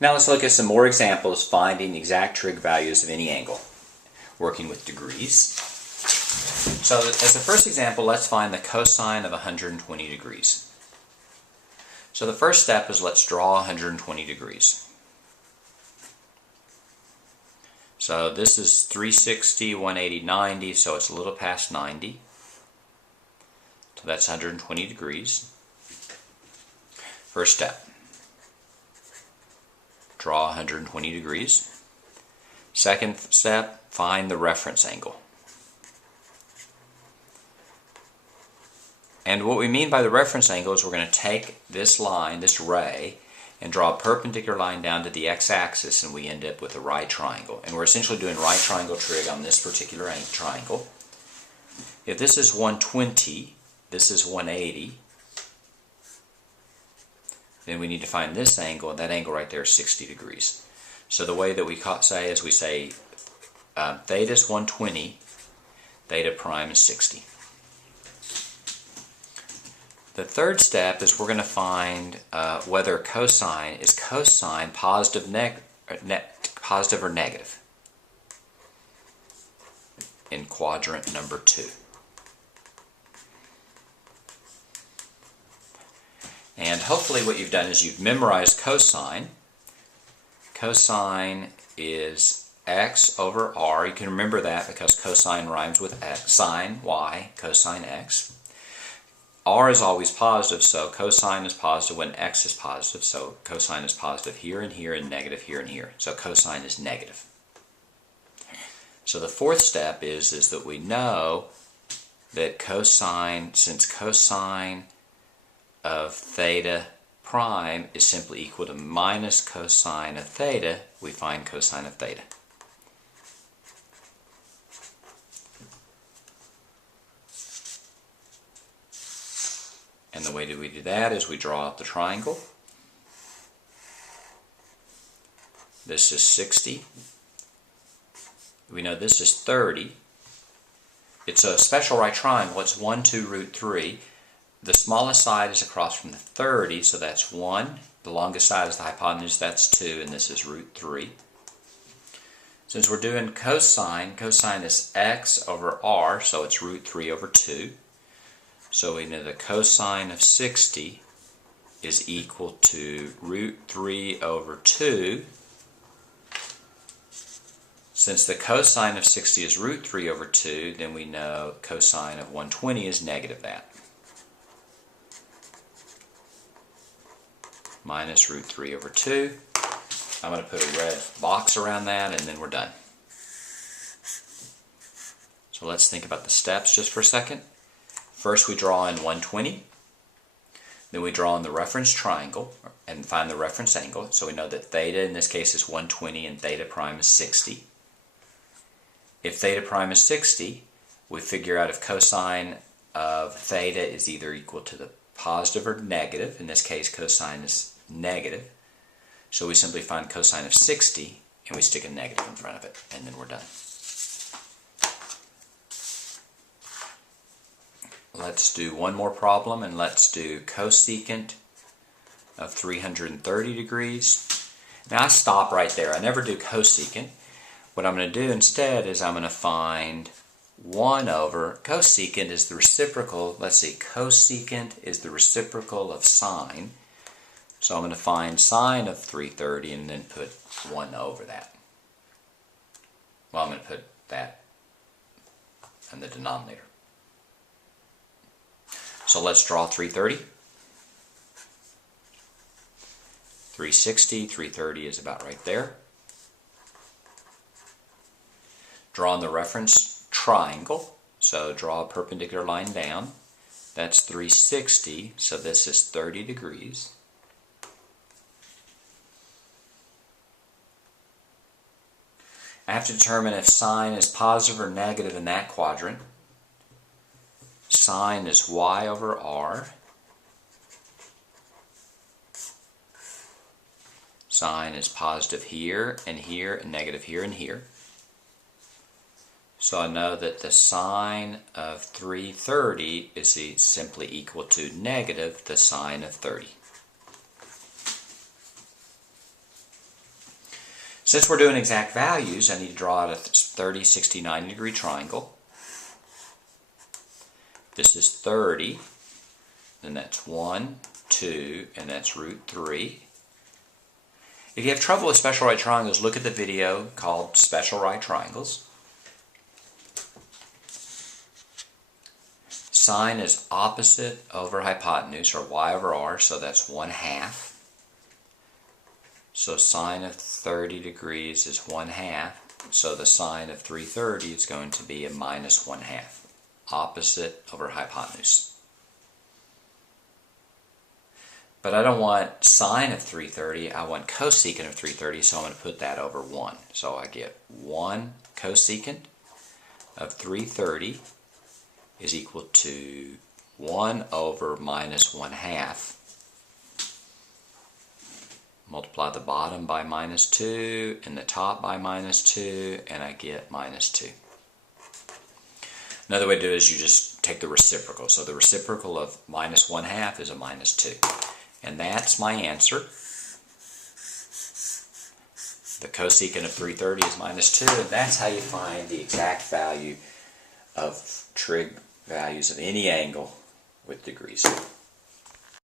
Now let's look at some more examples finding exact trig values of any angle, working with degrees. So as the first example, let's find the cosine of 120 degrees. So the first step is let's draw 120 degrees. So this is 360, 180, 90, so it's a little past 90. So that's 120 degrees. First step. Draw 120 degrees. Second step, find the reference angle. And what we mean by the reference angle is we're going to take this line, this ray, and draw a perpendicular line down to the x-axis, and we end up with a right triangle. And we're essentially doing right triangle trig on this particular triangle. If this is 120, this is 180, then we need to find this angle, and that angle right there is 60 degrees. So the way that we say is we say theta is 120, theta prime is 60. The third step is we're going to find whether cosine is positive or negative in quadrant number 2. And hopefully what you've done is you've memorized cosine. Cosine is x over r. You can remember that because cosine rhymes with x. Sine, y, cosine x. R is always positive, so cosine is positive when x is positive. So cosine is positive here and here and negative here and here. So cosine is negative. So the fourth step is that we know that cosine, since cosine of theta prime is simply equal to minus cosine of theta, we find cosine of theta. And the way that we do that is we draw out the triangle. This is 60. We know this is 30. It's a special right triangle. It's 1, 2, root 3. The smallest side is across from the 30, so that's 1. The longest side is the hypotenuse, that's 2, and this is root 3. Since we're doing cosine, cosine is x over r, so it's root 3 over 2. So we know the cosine of 60 is equal to root 3 over 2. Since the cosine of 60 is root 3 over 2, then we know cosine of 120 is negative that. Minus root 3 over 2. I'm going to put a red box around that, and then we're done. So let's think about the steps just for a second. First we draw in 120. Then we draw in the reference triangle and find the reference angle. So we know that theta in this case is 120 and theta prime is 60. If theta prime is 60, we figure out if cosine of theta is either equal to the positive or negative. In this case, cosine is negative. So we simply find cosine of 60 and we stick a negative in front of it, and then we're done. Let's do one more problem, and let's do cosecant of 330 degrees. Now I stop right there. I never do cosecant. What I'm going to do instead is I'm going to find 1 over, cosecant is the reciprocal, let's see, cosecant is the reciprocal of sine. So I'm going to find sine of 330 and then put 1 over that. Well, I'm going to put that in the denominator. So let's draw 330. 360, 330 is about right there. Draw on the reference triangle. So draw a perpendicular line down. That's 360, so this is 30 degrees. I have to determine if sine is positive or negative in that quadrant. Sine is y over r. Sine is positive here and negative here and here. So I know that the sine of 330 is simply equal to negative the sine of 30. Since we're doing exact values, I need to draw out a 30, 60, 90 degree triangle. This is 30, then that's 1, 2, and that's root 3. If you have trouble with special right triangles, look at the video called Special Right Triangles. Sine is opposite over hypotenuse, or y over r, so that's 1/2. So sine of 30 degrees is 1/2. So the sine of 330 is going to be a minus 1/2. Opposite over hypotenuse. But I don't want sine of 330, I want cosecant of 330, so I'm going to put that over 1. So I get 1 cosecant of 330 is equal to 1 over minus 1/2. Multiply the bottom by minus 2 and the top by minus 2, and I get minus 2. Another way to do it is you just take the reciprocal. So the reciprocal of minus 1/2 is a minus 2. And that's my answer. The cosecant of 330 is minus 2, and that's how you find the exact value of trig values of any angle with degrees.